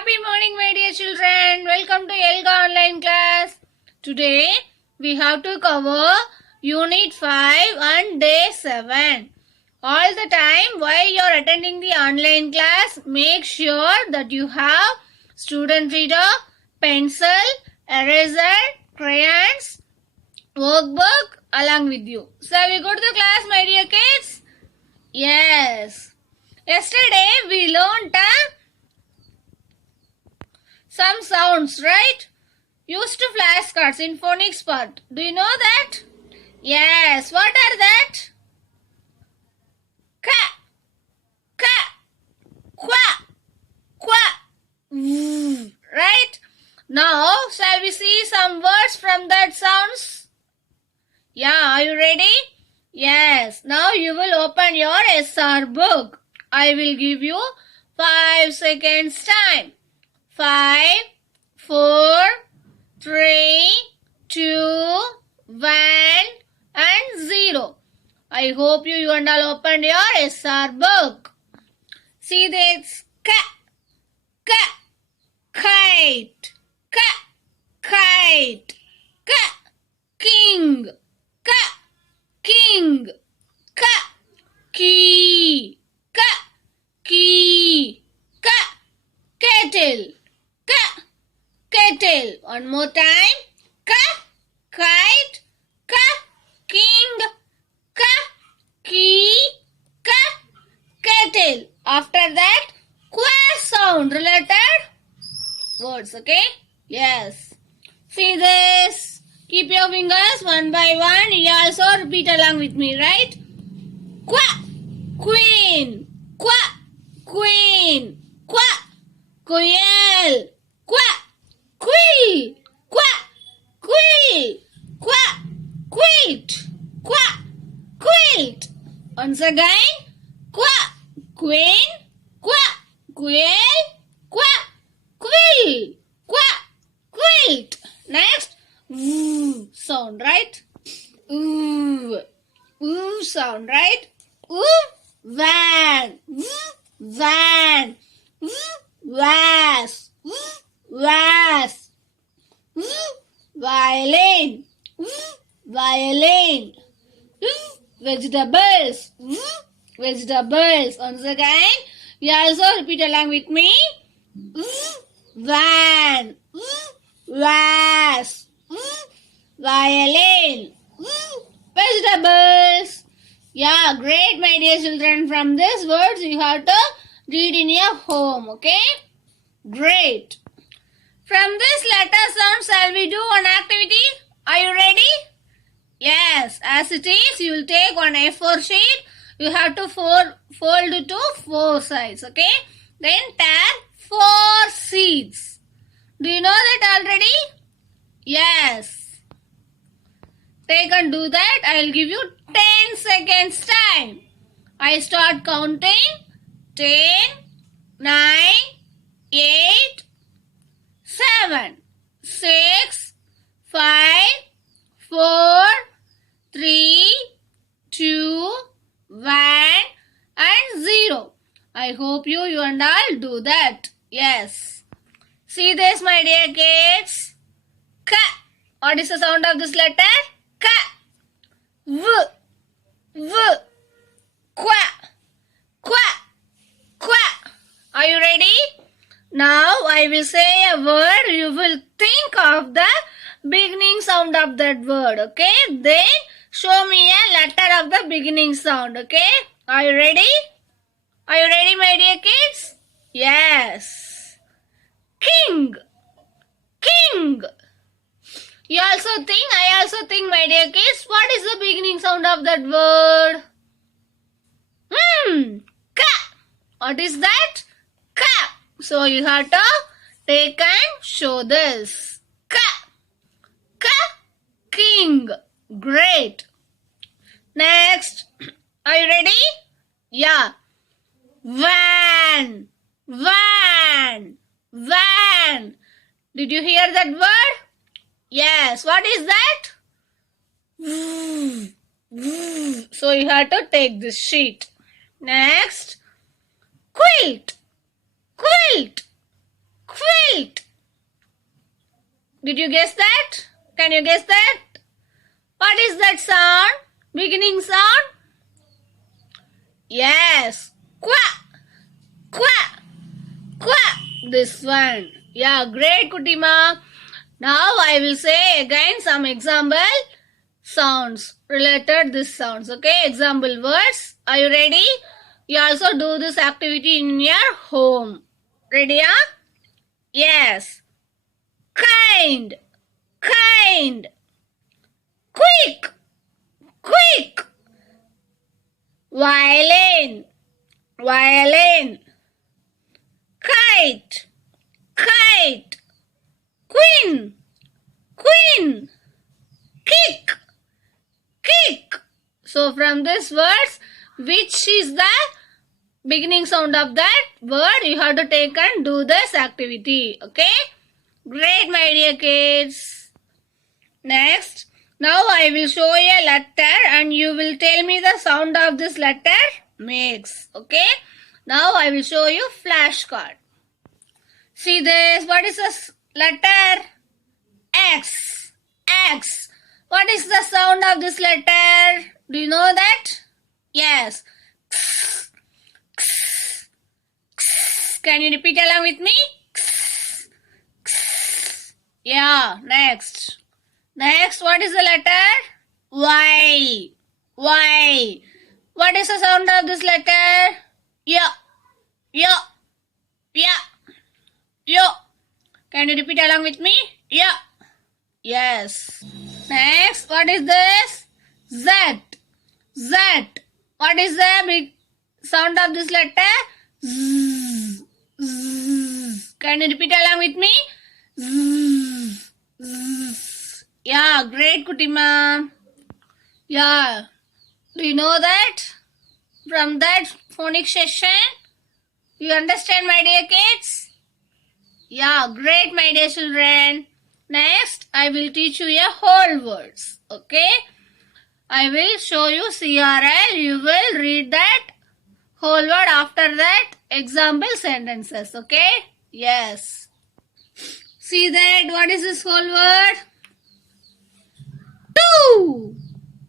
Happy morning, my dear children. Welcome to Elga online class. Today we have to cover Unit 5 and Day 7. All the time while you are attending the online class, make sure that you have student reader, pencil, eraser, crayons, workbook along with you. Shall we go to the class, my dear kids? Yes. Yesterday we learned some sounds, right? Used to flashcards in phonics part. Do you know that? Yes. What are that? Ka, ka, qua, qua. Right? Now, shall we see some words from that sounds? Yeah, are you ready? Yes. Now you will open your SR book. I will give you 5 seconds time. 5, 4, 3, 2, 1 and 0. I hope you and all opened your SR book. See this. Ka, ka, kite, ka, kite, ka, king, ka, king, ka, key, ka, key, ka, kettle, ka, kettle. One more time. Ka, kite, ka, king, ka, key, ka, kettle. After that, qua sound related words, okay? Yes. See this. Keep your fingers one by one. You also repeat along with me, right? Qua, queen, qua, queen, qua, quail, qua, quill, qua, quill, qua, quilt, qua, quilt. Once again, qua, queen, qua, quail, qua, quill, qua, quilt. Next, sound, right? Sound, right? Van, van, vas, vas, violin, violin, vegetables, vegetables. Once again, you also repeat along with me. Van, vas, violin, vegetables. Yeah, great, my dear children. From these words, you have to read in your home, okay? Great. From this letter sound, shall we do one activity? Are you ready? Yes, as it is, you will take one A4 sheet. You have to fold it to 4 sides, okay? Then tear 4 seeds. Do you know that already? Yes. Take and do that. I will give you 10 seconds time. I start counting. 10, 9, 8, 7, 6, 5, 4, 3, 2, 1 and 0. I hope you and all do that. Yes. See this, my dear kids. Ka. What is the sound of this letter? Ka. V. V. Qua. Qua. Qua. Are you ready? Now I will say a word. You will think of the beginning sound of that word. Okay? Then show me a letter of the beginning sound. Okay? Are you ready? Are you ready, my dear kids? Yes. King. King. You also think, I also think, my dear kids, what is the beginning sound of that word? Ka. What is that? Ka. So you have to take and show this. Ka. Ka. King. Great. Next. Are you ready? Yeah. Van. Van. Van. Did you hear that word? Yes. What is that? So you have to take this sheet. Next. Quilt. Quilt. Did you guess that? Can you guess that? What is that sound? Beginning sound? Yes. Qua. Qua. Qua. This one. Yeah, great, Kutima. Now I will say again some example sounds related this sounds. Okay, example words. Are you ready? You also do this activity in your home. Ready? Yeah? Yes. Kind. Kind. Quick. Quick. Violin. Violin. Kite. Kite. Queen. Queen. Kick. Kick. So from this words, which is the beginning sound of that word, you have to take and do this activity. Okay? Great, my dear kids. Next, now I will show a letter and you will tell me the sound of this letter makes. Okay? Now I will show you flashcard. See this. What is this letter? X. X. What is the sound of this letter? Do you know that? Yes. X. X. X. Can you repeat along with me? X. X. Yeah. Next. Next, what is the letter? Y. Y. What is the sound of this letter? Yeah. Yeah. Yeah. Yeah. Can you repeat along with me? Yeah. Yes. Next, what is this? Z. Z. What is the big sound of this letter? Z. Z. Can you repeat along with me? Z. Z. Yeah, great, Kutima. Yeah. Do you know that? From that phonics session? You understand, my dear kids? Yeah, great, my dear children. Next, I will teach you a whole words. Okay? I will show you CRL. You will read that whole word. After that, example sentences. Okay? Yes. See that? What is this whole word? Two.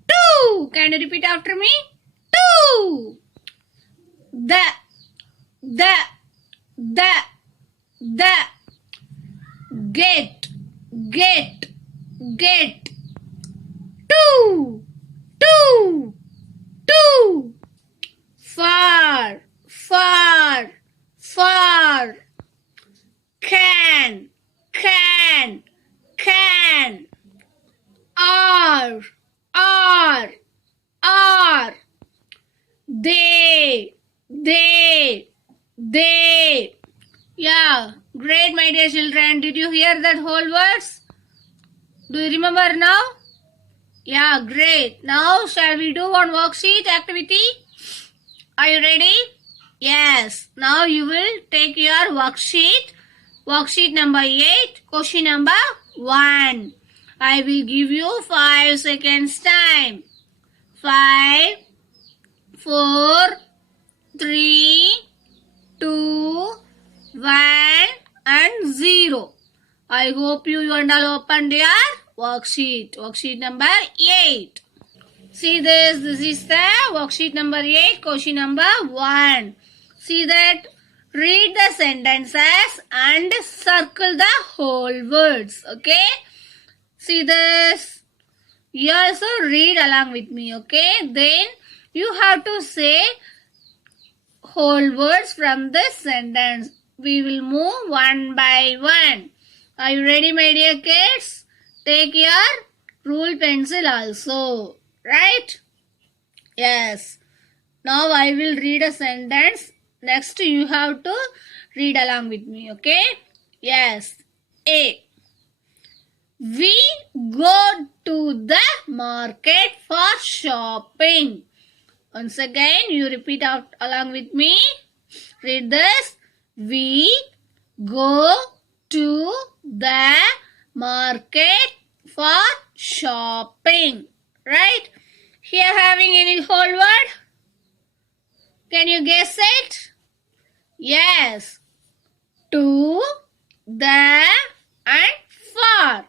Two. Can you repeat after me? Two. The. Get. Two. Far. Can. Are. They. Yeah, great, my dear children. Did you hear that whole words? Do you remember now? Yeah, great. Now, shall we do one worksheet activity? Are you ready? Yes. Now, you will take your worksheet. Worksheet number 8, question number 1. I will give you 5 seconds time. 5, 4, 3, 2, 1 and 0. I hope you and all opened your worksheet. Worksheet number 8. See this. This is the worksheet number 8, question number 1. See that. Read the sentences and circle the whole words. Okay. See this. You also read along with me. Okay. Then you have to say whole words from this sentence. We will move one by one. Are you ready, my dear kids? Take your rule pencil also. Right? Yes. Now I will read a sentence. Next you have to read along with me. Okay? Yes. A. We go to the market for shopping. Once again, you repeat out along with me. Read this. We go to the market for shopping. Right? Here having any whole word? Can you guess it? Yes. To, the and for.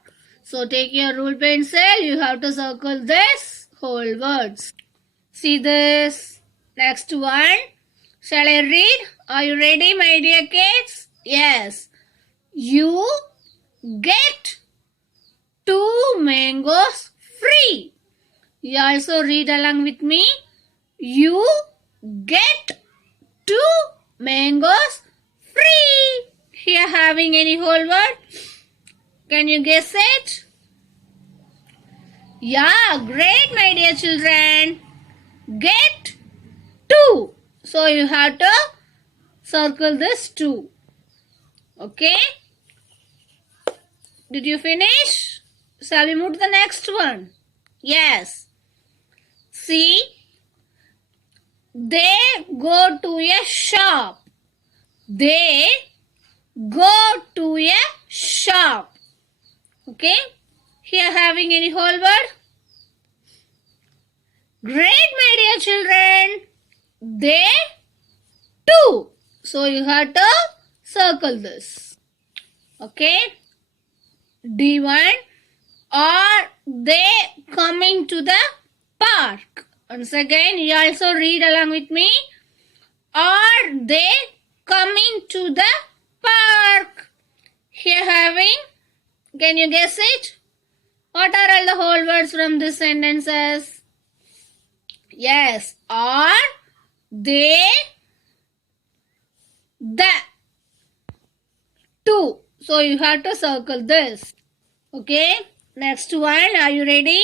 So take your rule pencil. You have to circle this whole words. See this next one. Shall I read? Are you ready, my dear kids? Yes. You get 2 mangoes free. You also read along with me. You get 2 mangoes free. Here having any whole word? Can you guess it? Yeah, great, my dear children. Get 2. So you have to circle this 2. Okay? Did you finish? Shall we move to the next one? Yes. See, they go to a shop. They go to a shop. Okay? Here having any whole word? Great, my dear children. They too. So you have to circle this. Okay? D1. Are they coming to the park? Once again, you also read along with me. Are they coming to the park? Here having, can you guess it? What are all the whole words from these sentences? Yes, are they the 2. So you have to circle this. Okay, next one. Are you ready?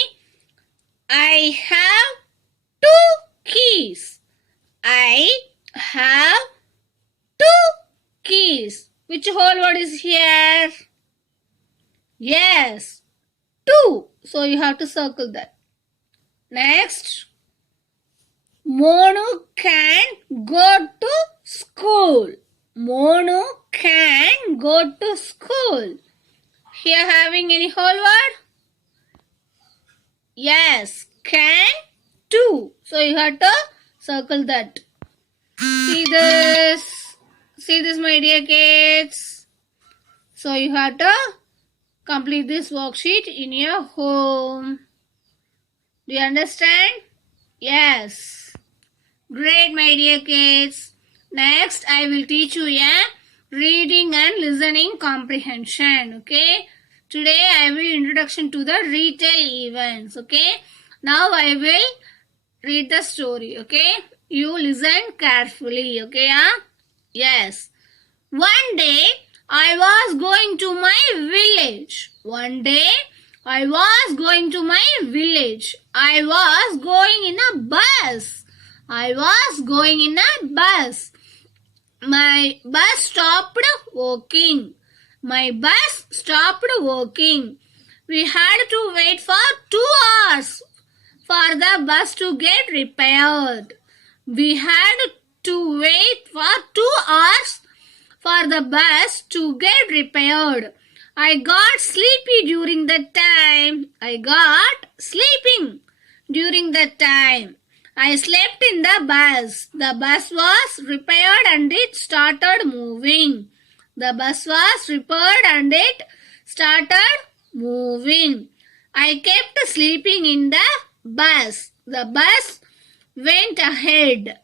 I have 2 keys. I have 2 keys. Which whole word is here? Yes, 2. So you have to circle that. Next. Monu can go to school. Monu can go to school. Here having any whole word? Yes, can, 2. So you have to circle that. See this? See this, my dear kids? So you have to complete this worksheet in your home. Do you understand? Yes. Great, my dear kids. Next, I will teach you a reading and listening comprehension. Okay. Today, I will introduction to the retail events. Okay. Now, I will read the story. Okay. You listen carefully. Okay. Yes. One day, I was going to my village. One day, I was going to my village. I was going in a bus. I was going in a bus. My bus stopped working. My bus stopped working. We had to wait for 2 hours for the bus to get repaired. We had to wait for 2 hours for the bus to get repaired. I got sleepy during that time. I got sleeping during that time. I slept in the bus. The bus was repaired and it started moving. The bus was repaired and it started moving. I kept sleeping in the bus. The bus went ahead.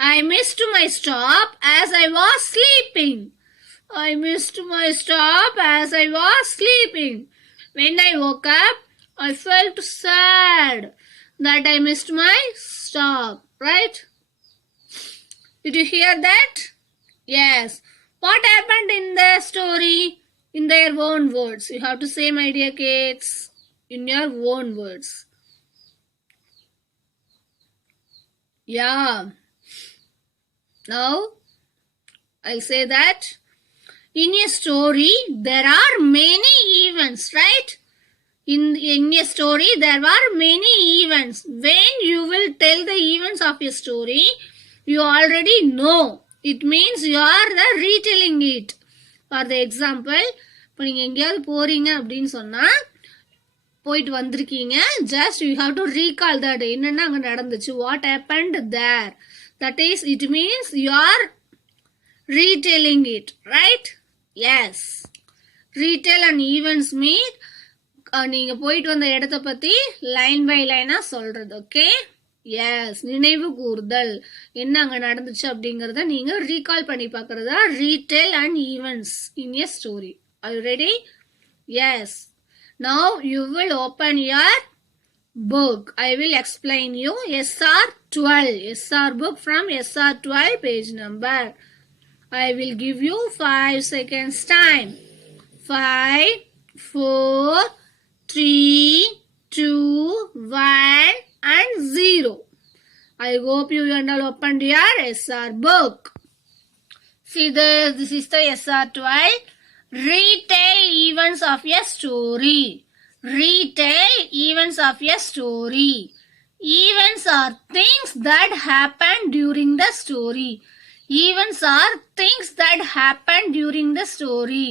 I missed my stop as I was sleeping. I missed my stop as I was sleeping. When I woke up, I felt sad that I missed my stop. Right? Did you hear that? Yes. What happened in the story? In their own words. You have to say, my dear kids, in your own words. Yeah. Now, I say that in a story, there are many events, right? In a story, there are many events. When you will tell the events of a story, you already know. It means you are the retelling it. For the example, இப்போ நீங்கள் எங்கேயாவது போறீங்க அப்படின்னு சொன்னால் போயிட்டு வந்திருக்கீங்க. Just you have to recall that. என்னென்ன அங்கே நடந்துச்சு. What happened there. That is, it means you are retelling it. Right? Yes. Retell and events mean நீங்க போயிட்டு வந்த இடத்த பத்தி லைன் பை லைனா சொல்றது. ஓகே, எஸ், நினைவு கூறுதல், என்ன அங்க நடந்துச்சு அப்படிங்கறத நீங்க ரீகால் பண்ணி பாக்குறதா retell and events in a story. Are you ready? Yes. Now you will open your book. I will explain you SR12. SR book from SR12 page number. I will give you 5 seconds time. 5, 4, 3, 2, 1 and 0. I hope you all opened your SR book. See this is the SR12. Retell events of a story. Retell events of a story. Events are things that happen during the story. Events are things that happen during the story.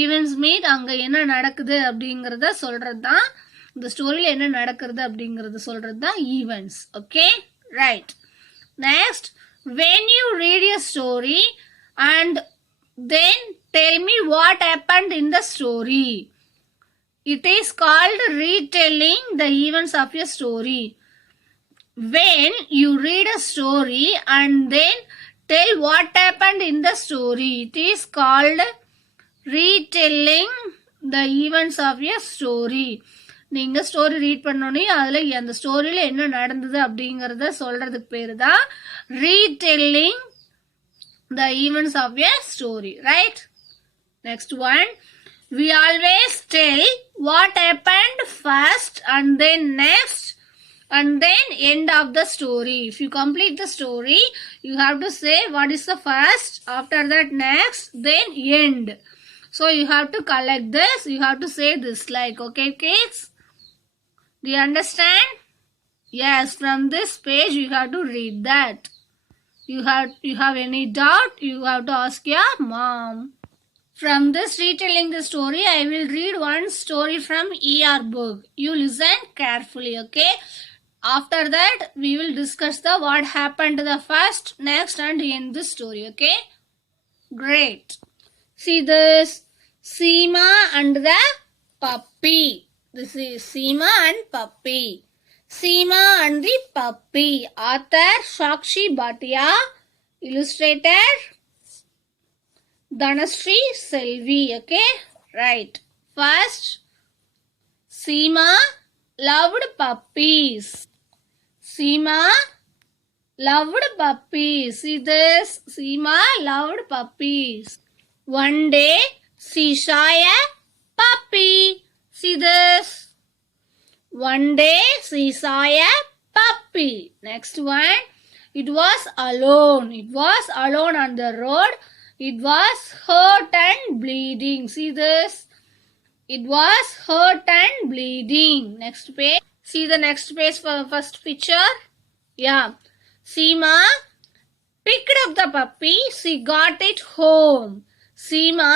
Events mean அங்க என்ன நடக்குது அப்படிங்கறத சொல்றதுதான், இந்த ஸ்டோரியில என்ன நடக்குது அப்படிங்கறத சொல்றதுதான் events. Okay, right. Next, when you read a story and then tell me what happened in the story. It is called retelling the events of a story. When you read a story and then tell what happened in the story, it is called retelling the events of a story. நீங்க story read பண்ணோனே அதுல அந்த ஸ்டோரியில என்ன நடந்தது அப்படிங்கறத சொல்றதுக்கு பேரு தான் retelling the events of a story, right? Next one. We always tell what happened first and then next and then end of the story. If you complete the story, you have to say what is the first, after that next, then end. So you have to collect this, you have to say this like, okay kids? Do you understand? Yes, from this page you have to read that. You have any doubt, you have to ask your mom. From this retelling the story, I will read one story from ER book. You listen carefully, okay? After that, we will discuss the what happened to the first, next and end the story, okay? Great. See this, Seema and the puppy. This is Seema and puppy. Seema and the puppy. Author Sakshi Bhatia. Illustrator Dhanashree Selvi. Okay, right. First, Seema loved puppies. Seema loved puppies. See this? Seema loved puppies. One day, she saw a puppy. See this? One day, she saw a puppy. Next one, it was alone. It was alone on the road. It was hurt and bleeding. See this? It was hurt and bleeding. Next page. See the next page for first picture. Yeah. Seema picked up the puppy. She got it home. Seema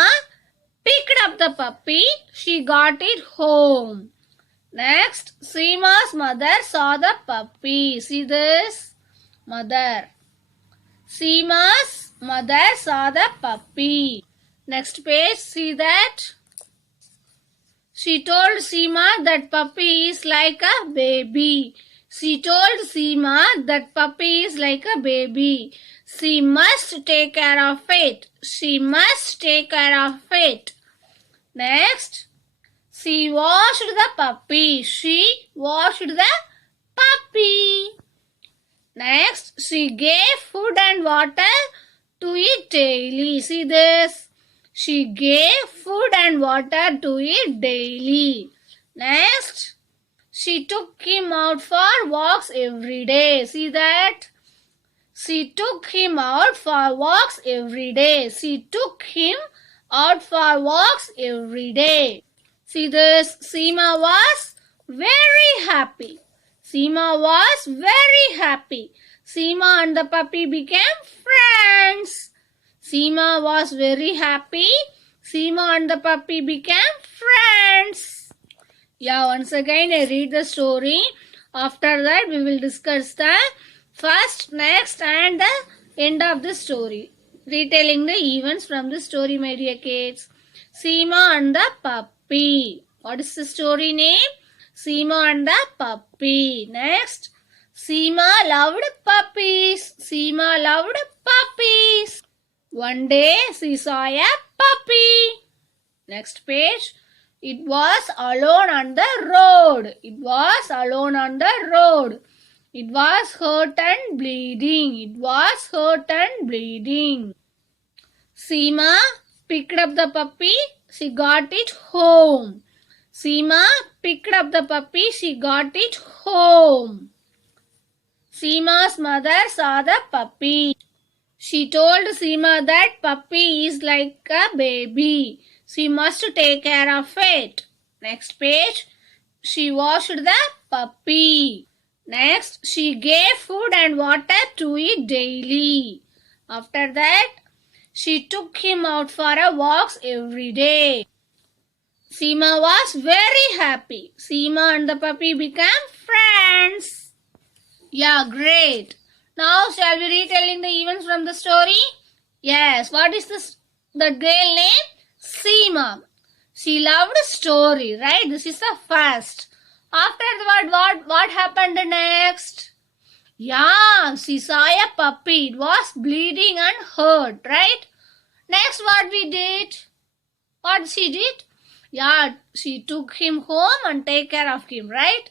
picked up the puppy. She got it home. Next, Seema's mother saw the puppy. See this? Mother. Seema's mother saw the puppy. Next page, see that? She told Seema that puppy is like a baby. She told Seema that puppy is like a baby. She must take care of it. She must take care of it. Next, she washed the puppy. She washed the puppy. Next, she gave food and water to eat daily. See this? She gave food and water to eat daily. Next, she took him out for walks every day. See that? She took him out for walks every day. She took him out for walks every day. See this? Seema was very happy. Seema was very happy. Seema and the puppy became friends. Seema was very happy. Seema and the puppy became friends. Yeah, once again I read the story. After that we will discuss the first, next and the end of the story. Retelling the events from the story, my dear kids. Seema and the puppy. What is the story name? Seema and the puppy. Next, Seema loved puppies. Seema loved puppies. One day she saw a puppy. Next page. It was alone on the road. It was alone on the road. It was hurt and bleeding. It was hurt and bleeding. Seema picked up the puppy. She got it home. Seema picked up the puppy. She got it home. Seema's mother saw the puppy. She told Seema that puppy is like a baby. She must take care of it. Next page. She washed the puppy. Next, she gave food and water to it daily. After that, she took him out for a walks every day. Seema was very happy. Seema and the puppy became friends. Yeah, great. Now, shall we retelling the events from the story? Yes. What is the girl name? Seema. She loved story, right? This is the first. After that, what happened next? Yeah, she saw a puppy. It was bleeding and hurt, right? Next, what we did? What she did? Yeah, she took him home and take care of him, right?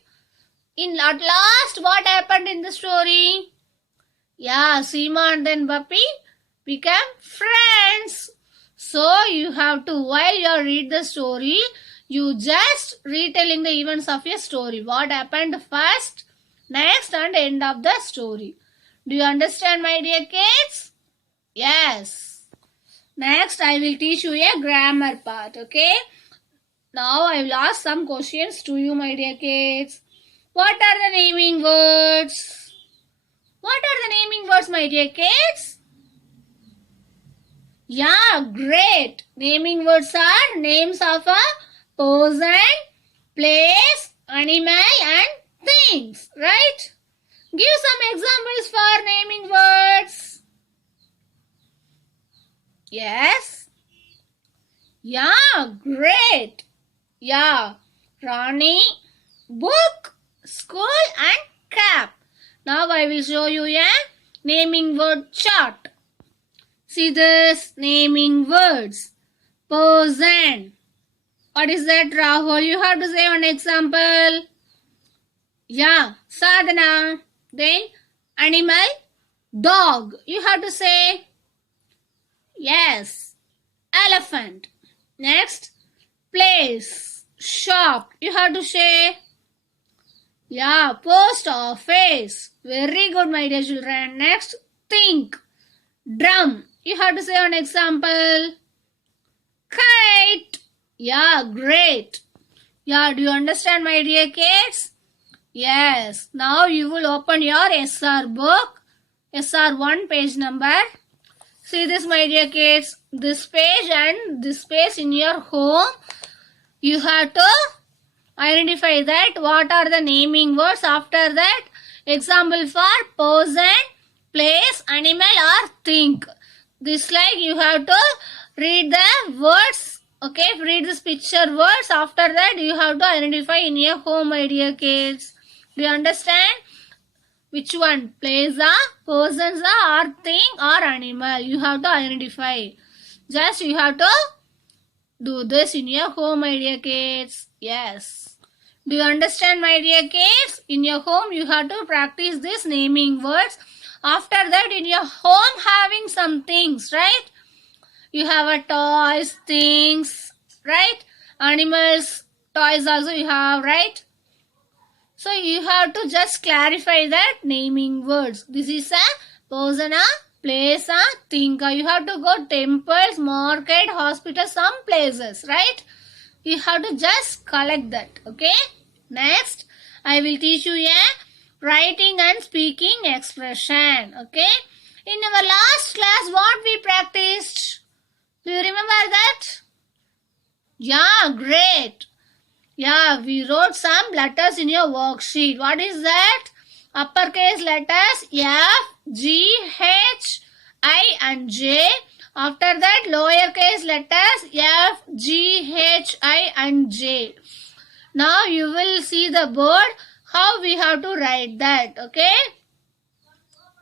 At last, what happened in the story? Yeah, Seema and then puppy became friends. So you have to, while you read the story, you just retelling the events of your story. What happened first, next and end of the story. Do you understand, my dear kids? Yes. Next, I will teach you a grammar part, okay? Now, I will ask some questions to you, my dear kids. What are the naming words? What are the naming words, my dear kids? Yeah, great. Naming words are names of a person, place, animal and things, right? Give some examples for naming words. Yes. Yeah, great. Yeah, Rani, book, school and cap. Now I will show you a naming word chart. See this naming words. Person. What is that, Rahul? You have to say one example. Yeah, Sadhana. Then animal, dog. You have to say. Yes, elephant. Next, place, shop. You have to say. Yeah, post office. Very good, my dear children. Next, think, drum. You have to say an example. Kite. Yeah, great. Yeah, do you understand, my dear kids? Yes. Now you will open your SR book. SR1 page number. See this, my dear kids. This page and this page in your home. You have to identify that what are the naming words. After that, example for person, place, animal or think. This like you have to read the words. Okay, read this picture words. After that, you have to identify in your home, my dear kids. Do you understand? Which one? Place a, persons a, or thing or animal. You have to identify. Just you have to do this in your home, my dear kids. Yes. Do you understand, my dear kids? In your home, you have to practice this naming words. After that, in your home, having some things, right? You have a toys, things, right? Animals, toys also you have, right? So you have to just clarify that naming words. This is a person, a place, a thing. You have to go temples, market, hospital, some places, right? You have to just collect that, okay? Next, I will teach you a writing and speaking expression, okay? In our last class, what we practiced? Do you remember that? Yeah, great. Yeah, we wrote some letters in your worksheet. What is that? Uppercase letters F, G, H, I and J. After that, lowercase letters F, G, H, I and J. Now you will see the board how we have to write that, okay?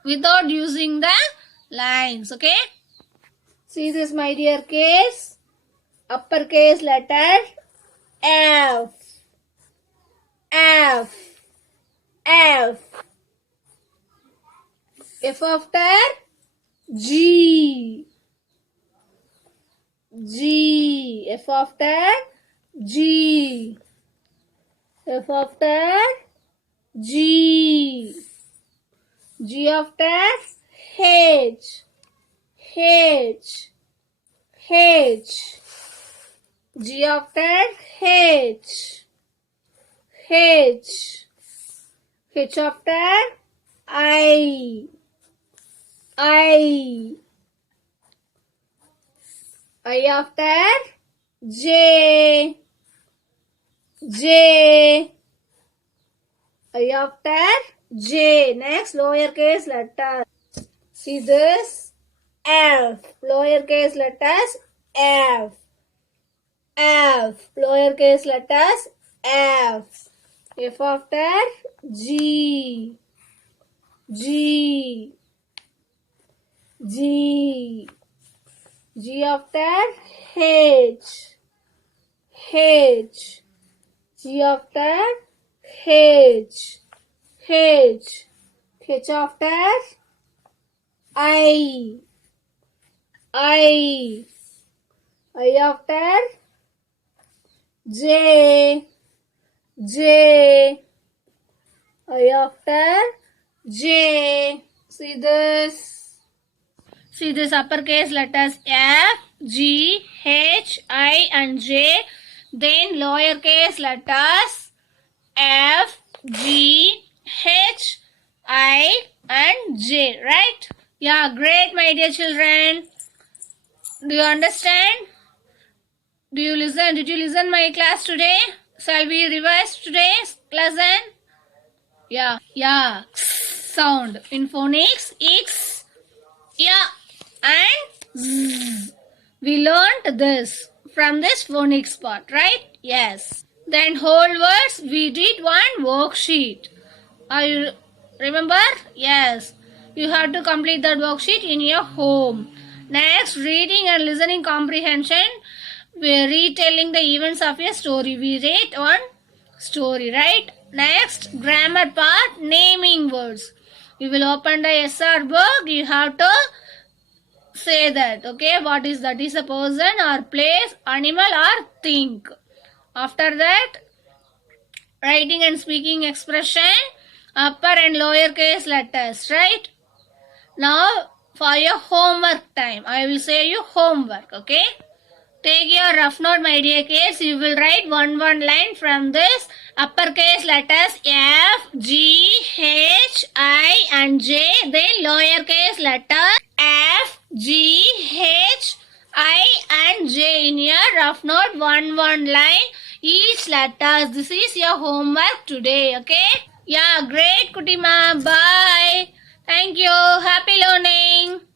Without using the lines, okay? See this, my dear kids. Uppercase letter F. F. F. F after G. G. F after G. F after G. G after H. H. H. G after H. H. H after I. I. I after J. J. I after J. Next, lowercase letter. See this? F. Lowercase letters F. F. Lowercase letters F. F after G. G. G. G after H. H. G after H. H. H after I. I. I after J. J. I after J. See this? See this uppercase letters F, G, H, I and J. Then lowercase letters F, G, H, I and J. Right? Yeah, great, my dear children. Do you understand? Do you listen? Did you listen my class today? Shall we revise today's lesson? Yeah. Sound in phonics. X. Yeah. And Z. We learnt this from this phonics part, right? Yes. Then whole words, we did one worksheet. Are you remember? Yes. You have to complete that worksheet in your home. Next, reading and listening comprehension. We are retelling the events of a story. We read one story, right? Next, grammar part, naming words. You will open the SR book. You have to say that, okay? What is that? Is a person or place, animal or thing. After that, writing and speaking expression, upper and lower case letters, right? Now, for your homework time, I will say you homework, okay? Take your rough note, my dear kids. You will write one line from this uppercase letters F, G, H, I and J. Then lowercase letter F, G, H, I and J in your rough note. One line each letters. This is your homework today, okay? Yeah, great, Kutima. Bye. Thank you. Happy learning.